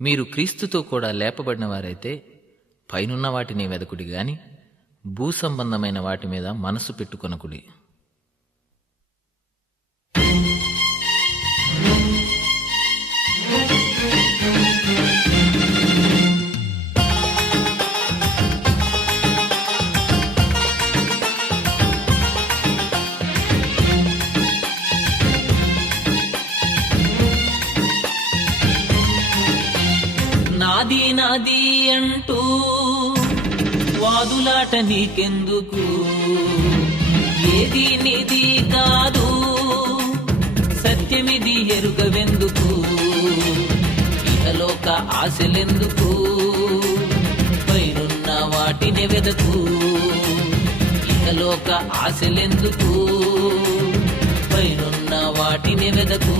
మీరు క్రీస్తుతో కూడా లేపబడిన వారైతే పైనున్న వాటిని వెదకుడి గాని భూసంబంధమైన వాటి మీద మనసు పెట్టుకొనకుడి. నాది నాది అంటూ వాదులాట నీకెందుకు? ఏది నీది కాదు, సత్యమిది ఎరుగవెందుకు? ఇహలోక ఆశలెందుకు? పైనున్న వాటిని వెదకు. ఇహలోక ఆశలెందుకు? పైనున్న వాటిని వెదకు.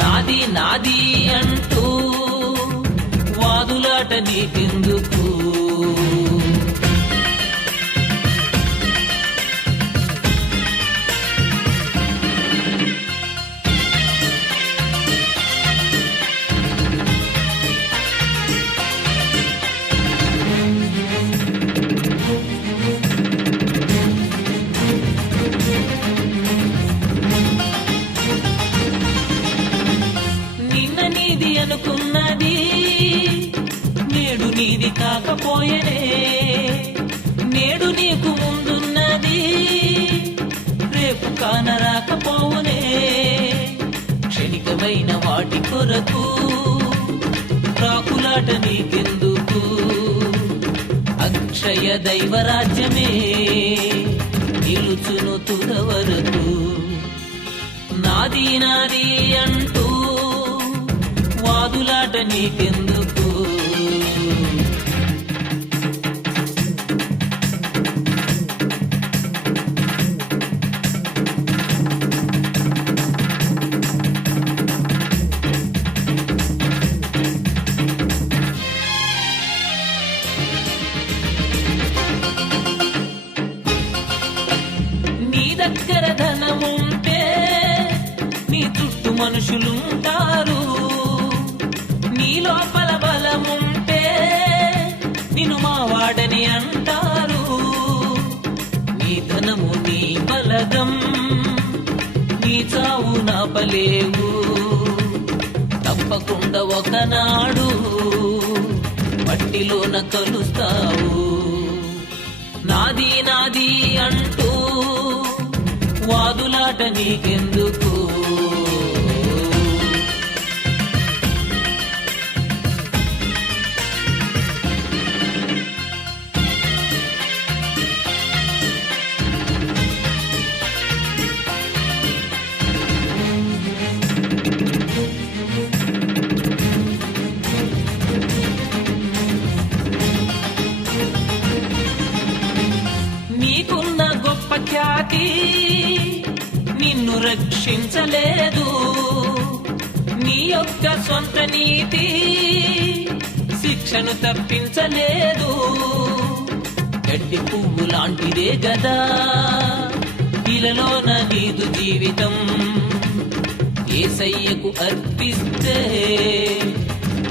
నాది నాది అంటూ వాదులాట నీకెందుకు? నిన్న నీది అనుకున్నది నేడు నీది కాకపోయేనే. నేడు నీకు ముందున్నది రేపు కానరాకపోవునే. క్షణికమైన వాటి కొరకు రాకులాట నీకెందుకు? అక్షయ దైవరాజ్యమే నిలుచును తుదవరకు. నాది నాది అంటూ వాదులాట నీకెందుకు? నీ దగ్గర ధనముంటే నీ చుట్టూ మనుషులుంటారు. నీ లోపల బలముంటే నిన్ను మావాడని అంటారు. నీ ధనము నీ బలగం నీ చావు నాపలేవు. తప్పకుండా ఒకనాడు మట్టిలోన కలుస్తావు. నాది నాది అంటూ వాదులాట నీకెందుకు? నీకున్న గొప్ప ఖ్యాతి నిన్ను రక్షించలేదు. నీ యొక్క సొంత నీతి శిక్షను తప్పించలేదు. గడ్డి పువ్వు లాంటిదే గదా ఇలలోన నీదు జీవితం. యేసయ్యకు అర్పిస్తే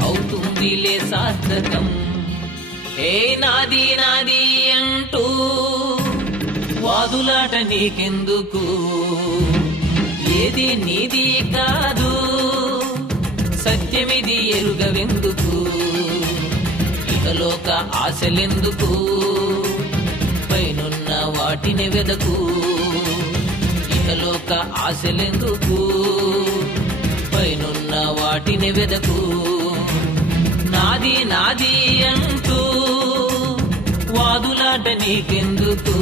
అవుతుందిలే సార్థకం. ఏ నాది నాది అంటూ వాదులాట నీకెందుకు? ఏది నీది కాదు, సత్యమిది ఎరుగవెందుకు? ఇహలోక ఆశలెందుకు? పైనున్న వాటిని వెదకు. ఇహలోక ఆశలెందుకు? పైనున్న వాటిని వెదకు. నాది నాది అంటూ వాదులాట నీకెందుకు?